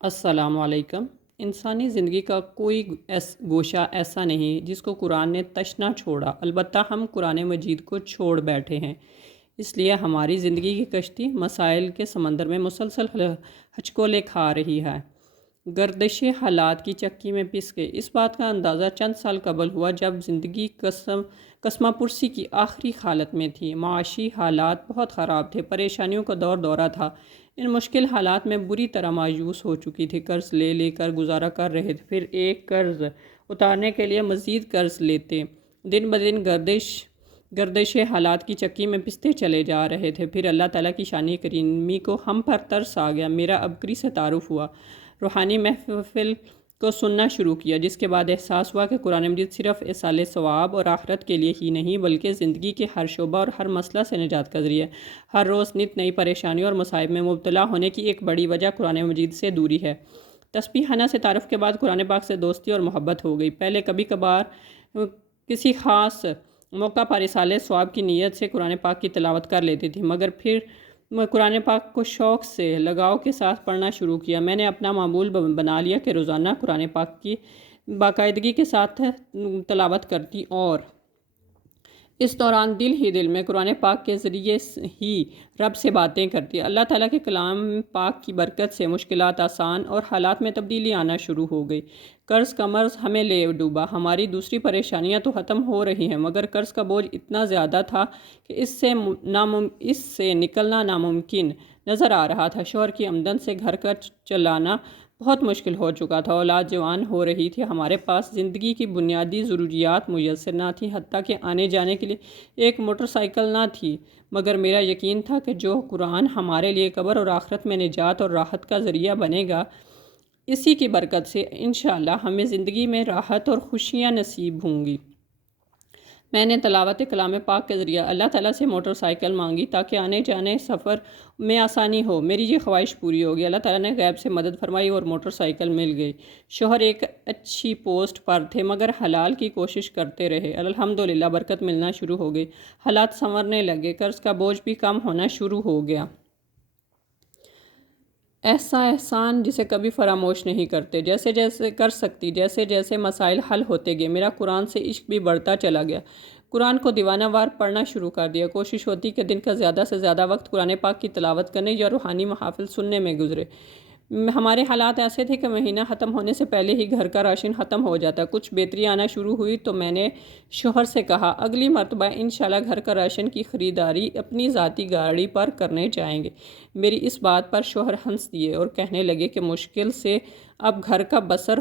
السلام علیکم۔ انسانی زندگی کا کوئی گوشہ ایسا نہیں جس کو قرآن نے تش نہ چھوڑا، البتہ ہم قرآن مجید کو چھوڑ بیٹھے ہیں۔ اس لیے ہماری زندگی کی کشتی مسائل کے سمندر میں مسلسل ہچکولے کھا رہی ہے، گردش حالات کی چکی میں پس گئی۔ اس بات کا اندازہ چند سال قبل ہوا جب زندگی قسمہ پرسی کی آخری حالت میں تھی۔ معاشی حالات بہت خراب تھے، پریشانیوں کا دورہ تھا۔ ان مشکل حالات میں بری طرح مایوس ہو چکی تھی، قرض لے کر گزارا کر رہے تھے، پھر ایک قرض اتارنے کے لیے مزید قرض لیتے، دن بدن گردش حالات کی چکی میں پستے چلے جا رہے تھے۔ پھر اللہ تعالیٰ کی شان کریمی کو ہم پر ترس آ گیا۔ میرا عبقری سے تعارف ہوا، روحانی محفل کو سننا شروع کیا، جس کے بعد احساس ہوا کہ قرآن مجید صرف ایصال ثواب اور آخرت کے لیے ہی نہیں بلکہ زندگی کے ہر شعبہ اور ہر مسئلہ سے نجات کا ذریعہ ہے۔ ہر روز نت نئی پریشانیوں اور مصائب میں مبتلا ہونے کی ایک بڑی وجہ قرآن مجید سے دوری ہے۔ تسبیحانہ سے تعارف کے بعد قرآن پاک سے دوستی اور محبت ہو گئی۔ پہلے کبھی کبھار کسی خاص موقع پر ایصال ثواب کی نیت سے قرآن پاک کی تلاوت کر لیتی تھی، مگر پھر قرآن پاک کو شوق سے لگاؤ کے ساتھ پڑھنا شروع کیا۔ میں نے اپنا معمول بنا لیا کہ روزانہ قرآن پاک کی باقاعدگی کے ساتھ تلاوت کرتی اور اس دوران دل ہی دل میں قرآن پاک کے ذریعے ہی رب سے باتیں کرتی۔ اللہ تعالیٰ کے کلام پاک کی برکت سے مشکلات آسان اور حالات میں تبدیلی آنا شروع ہو گئی۔ قرض کا مرض ہمیں لے ڈوبا، ہماری دوسری پریشانیاں تو ختم ہو رہی ہیں، مگر قرض کا بوجھ اتنا زیادہ تھا کہ اس سے نکلنا ناممکن نظر آ رہا تھا۔ شوہر کی آمدن سے گھر کا چلانا بہت مشکل ہو چکا تھا، اولاد جوان ہو رہی تھی، ہمارے پاس زندگی کی بنیادی ضروریات میسر نہ تھیں، حتیٰ کہ آنے جانے کے لیے ایک موٹر سائیکل نہ تھی۔ مگر میرا یقین تھا کہ جو قرآن ہمارے لیے قبر اور آخرت میں نجات اور راحت کا ذریعہ بنے گا، اسی کی برکت سے انشاءاللہ ہمیں زندگی میں راحت اور خوشیاں نصیب ہوں گی۔ میں نے تلاوت کلام پاک کے ذریعہ اللہ تعالیٰ سے موٹر سائیکل مانگی تاکہ آنے جانے سفر میں آسانی ہو۔ میری یہ خواہش پوری ہوگی۔ اللہ تعالیٰ نے غیب سے مدد فرمائی اور موٹر سائیکل مل گئی۔ شوہر ایک اچھی پوسٹ پر تھے مگر حلال کی کوشش کرتے رہے۔ الحمدللہ برکت ملنا شروع ہو گئی، حالات سنورنے لگے، قرض کا بوجھ بھی کم ہونا شروع ہو گیا۔ ایسا احسان جسے کبھی فراموش نہیں کرتے۔ جیسے جیسے کر سکتی، جیسے جیسے مسائل حل ہوتے گئے، میرا قرآن سے عشق بھی بڑھتا چلا گیا۔ قرآن کو دیوانہ وار پڑھنا شروع کر دیا۔ کوشش ہوتی کہ دن کا زیادہ سے زیادہ وقت قرآن پاک کی تلاوت کرنے یا روحانی محافل سننے میں گزرے۔ ہمارے حالات ایسے تھے کہ مہینہ ختم ہونے سے پہلے ہی گھر کا راشن ختم ہو جاتا۔ کچھ بہتری آنا شروع ہوئی تو میں نے شوہر سے کہا، اگلی مرتبہ انشاءاللہ گھر کا راشن کی خریداری اپنی ذاتی گاڑی پر کرنے جائیں گے۔ میری اس بات پر شوہر ہنس دیے اور کہنے لگے کہ مشکل سے اب گھر کا بسر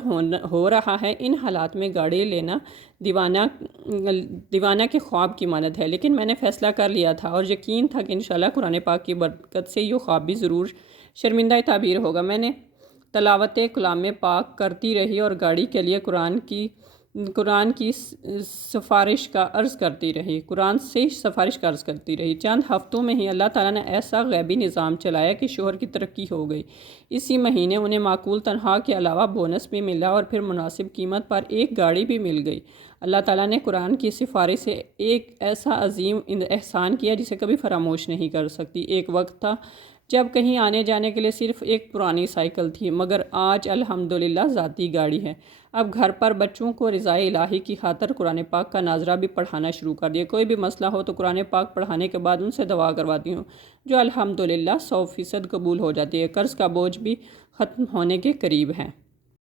ہو رہا ہے، ان حالات میں گاڑی لینا دیوانہ کے خواب کی مانند ہے۔ لیکن میں نے فیصلہ کر لیا تھا اور یقین تھا کہ انشاءاللہ قرآن پاک کی برکت سے یہ خواب بھی ضرور شرمندہ تعبیر ہوگا۔ میں نے تلاوت کلام پاک کرتی رہی اور گاڑی کے لیے قرآن کی سفارش کا عرض کرتی رہی۔ چند ہفتوں میں ہی اللہ تعالیٰ نے ایسا غیبی نظام چلایا کہ شوہر کی ترقی ہو گئی۔ اسی مہینے انہیں معقول تنخواہ کے علاوہ بونس بھی ملا اور پھر مناسب قیمت پر ایک گاڑی بھی مل گئی۔ اللہ تعالیٰ نے قرآن کی سفارش سے ایک ایسا عظیم احسان کیا جسے کبھی فراموش نہیں کر سکتی۔ ایک وقت تھا جب کہیں آنے جانے کے لیے صرف ایک پرانی سائیکل تھی، مگر آج الحمدللہ ذاتی گاڑی ہے۔ اب گھر پر بچوں کو رضائے الہی کی خاطر قرآن پاک کا ناظرہ بھی پڑھانا شروع کر دیا۔ کوئی بھی مسئلہ ہو تو قرآن پاک پڑھانے کے بعد ان سے دعا کرواتی ہوں، جو الحمدللہ 100% قبول ہو جاتی ہے۔ قرض کا بوجھ بھی ختم ہونے کے قریب ہے۔